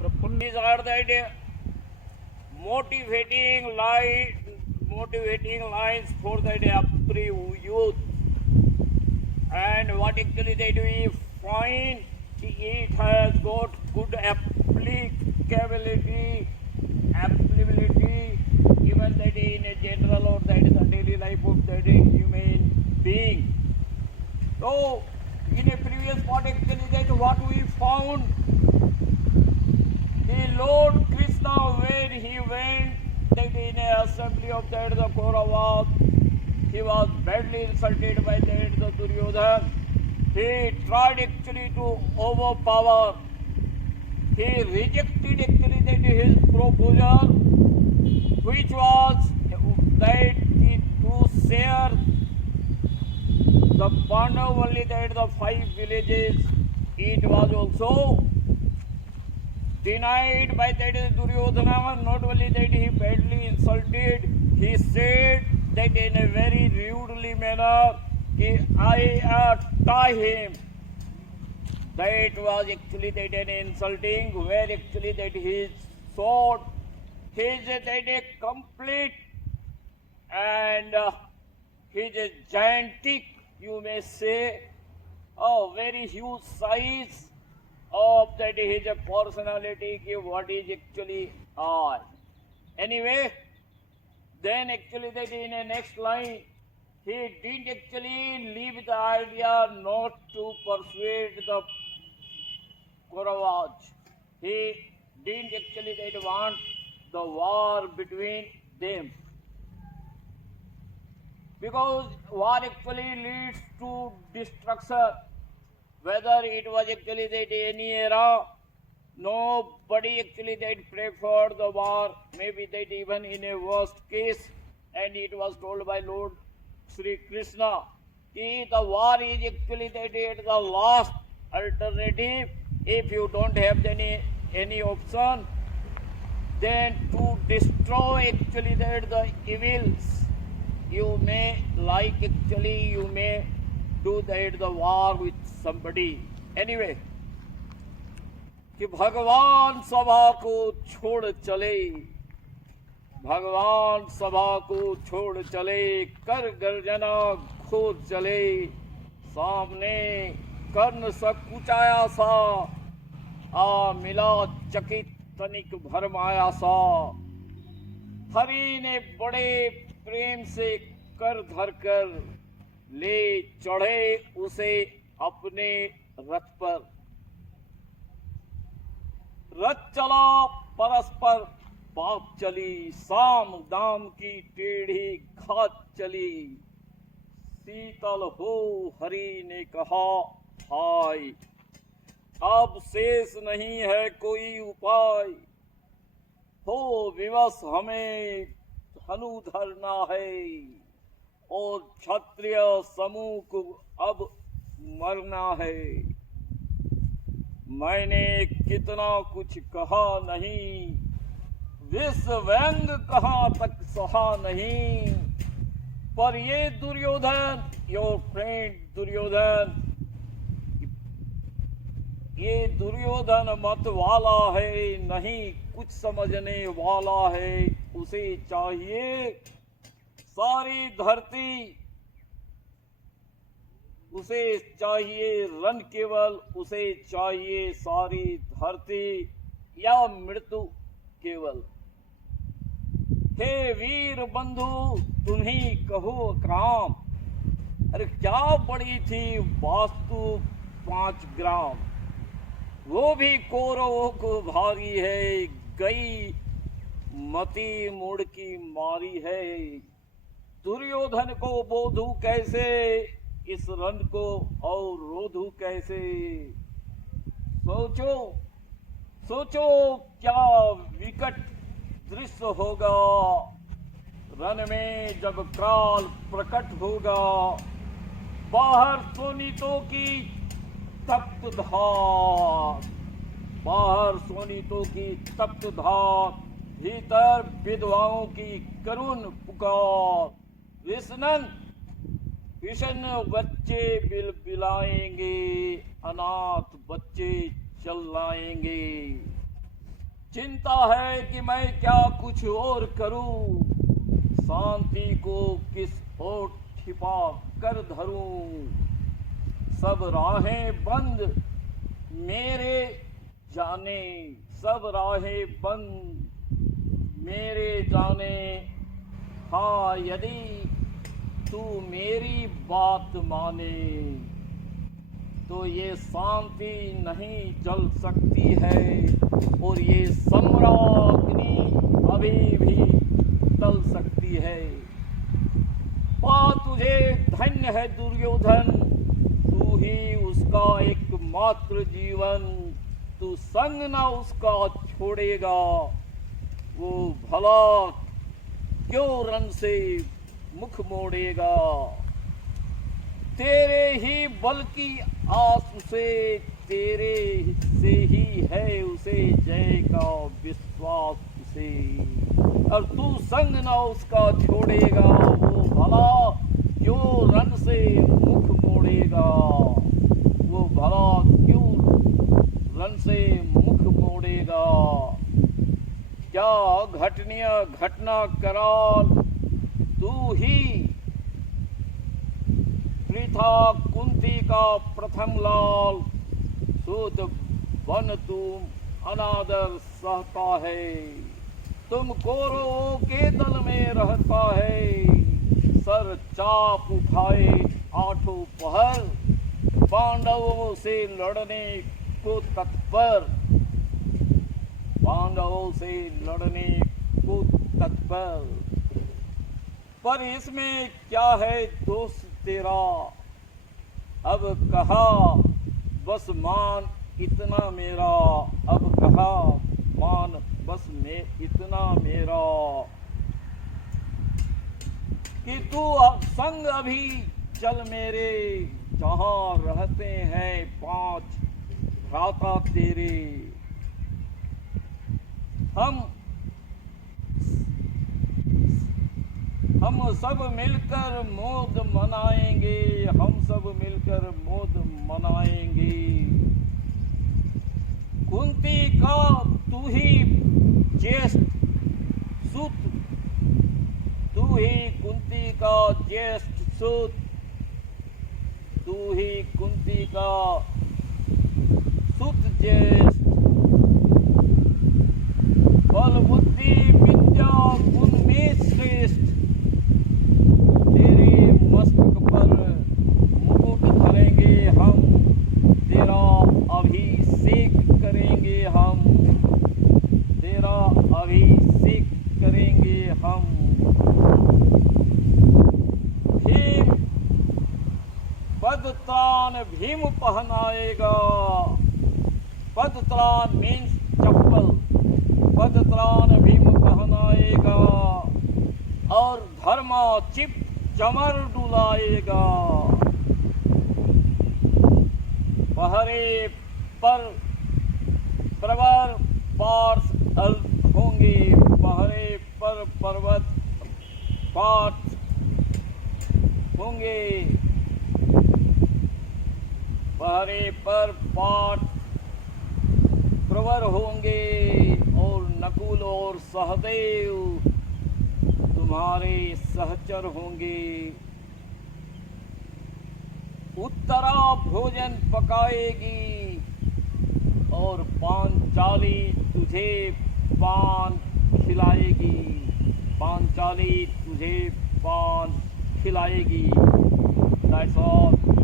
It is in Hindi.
These are the motivating lines for the Apri youth. And what actually they do, we find it has got good applicability, even that in a general or that is the daily life of that human being. So, in a previous part actually that what we found, the Lord Krishna when he went that in an assembly of that the Kauravas, he was badly insulted by that the Duryodhana. He tried actually to overpower. He rejected actually that his proposal, which was that to share the Pandav only that the 5 villages. It was also denied by that Duryodhana. Not only that he badly insulted, he said that in a very rudely manner, I tie him. That was actually that an insulting, where actually that his sword, his that a complete and his a gigantic, you may say, a very huge size of that his personality, what is actually I. Anyway, then actually that in the next line, he didn't actually leave the idea not to persuade the Kauravas. He didn't actually that want the war between them. Because war actually leads to destruction. Whether it was actually that any era, nobody actually that preferred the war, maybe that even in a worst case, and it was told by Lord Sri Krishna, the war is actually that the last alternative. If you don't have any option, then to destroy actually that the evils, you may do that the war with somebody. Anyway, कि भगवान सभा को छोड़ चले, भगवान सभा को छोड़ चले, कर गर्जना खोज चले, सामने कर्ण सा कुचाया सा, आ मिला चकित तनिक भरमाया सा। हरि ने बड़े प्रेम से कर धर कर ले चढ़े उसे अपने रथ पर। रथ चला परस्पर बात चली, साम दाम की टेढ़ी घात चली। शीतल हो हरि ने कहा हाय, अब शेष नहीं है कोई उपाय। हो विवश हमें धनु धरना है, और क्षत्रिय समूह को अब मरना है। मैंने कितना कुछ कहा नहीं, विश्व व्यंग कहाँ तक सहा नहीं। पर ये दुर्योधन, योर फ्रेंड दुर्योधन, ये दुर्योधन मत वाला है, नहीं कुछ समझने वाला है। उसे चाहिए सारी धरती, उसे चाहिए रण केवल, उसे चाहिए सारी धरती या मृत्यु केवल। हे वीर बंधु तुम्ही कहो काम, अरे क्या बड़ी थी वास्तु 5 ग्राम। वो भी कौरवों को भारी है, गई मती मुड़ की मारी है। दुर्योधन को बोधू कैसे, इस रण को और रोधू कैसे। सोचो सोचो क्या विकट दृश्य होगा, रण में जब काल प्रकट होगा। बाहर सोनीतों की तप्त धार, बाहर सोनीतों की तप्त धार, भीतर विधवाओं की करुण पुकार। विषन्न बच्चे बिलबिलाएंगे, अनाथ बच्चे चिल्लाएंगे। चिंता है कि मैं क्या कुछ और करूं, शांति को किस ओर छिपा कर धरूं। सब राहें बंद मेरे जाने, सब राहें बंद मेरे जाने। हाँ, यदि तू मेरी बात माने तो ये शांति नहीं जल सकती है और ये सम्राग्नि अभी भी टल सकती है। पा तुझे धन्य है दुर्योधन, तू ही उसका एकमात्र जीवन। तू संग ना उसका छोड़ेगा, वो भला क्यों रण से मुख मोड़ेगा। तेरे ही बल की आस उसे, तेरे से ही है उसे जय का विश्वास उसे। और तू संग ना उसका छोड़ेगा, वो भला क्यों रण से मुख मोड़ेगा। वो भला क्यों रण से मुख मोड़ेगा। क्या घटनीय घटना कराल तू ही था कुंती का प्रथम लाल। सूत बन तुम अनादर सहता है, तुम कौरवों के दल में रहता है। सर चाप उठाए आठों पहर, पांडवों से लड़ने को तत्पर, पांडवों से लड़ने को तत्पर। पर इसमें क्या है दोष तेरा, अब कहा बस मान इतना मेरा। अब कहा मान बस में इतना मेरा, कि तू संग अभी चल मेरे। जहां रहते हैं 5 भ्राता तेरे, हम सब मिलकर मौज मनाएंगे, हम सब मिलकर मौज मनाएंगे। कुंती का तू ही ज्येष्ठ सुत, तू ही कुंती का ज्येष्ठ सुत, तू ही कुंती का सुत ज्येष्ठ। बल बुद्धि विद्या गुण में श्रेष्ठ, मस्तक पर मुकुट धरेंगे हम, तेरा अभिषेक करेंगे हम, तेरा अभिषेक करेंगे हम। भीम पदत्राण भीम पहनाएगा, पदत्राण मीन्स चप्पल, पदत्राण भीम पहनाएगा। और धर्मा चिप चमर डुलाएगा, पहरे पर प्रवर पार्श होंगे, पहरे पर पर्वत पार्श होंगे, पहरे पर पार्श प्रवर होंगे। और नकुल और सहदेव तुम्हारे सहचर होंगे। उत्तरा भोजन पकाएगी और पांचाली तुझे पान खिलाएगी, पांचाली तुझे पान खिलाएगी। That's all.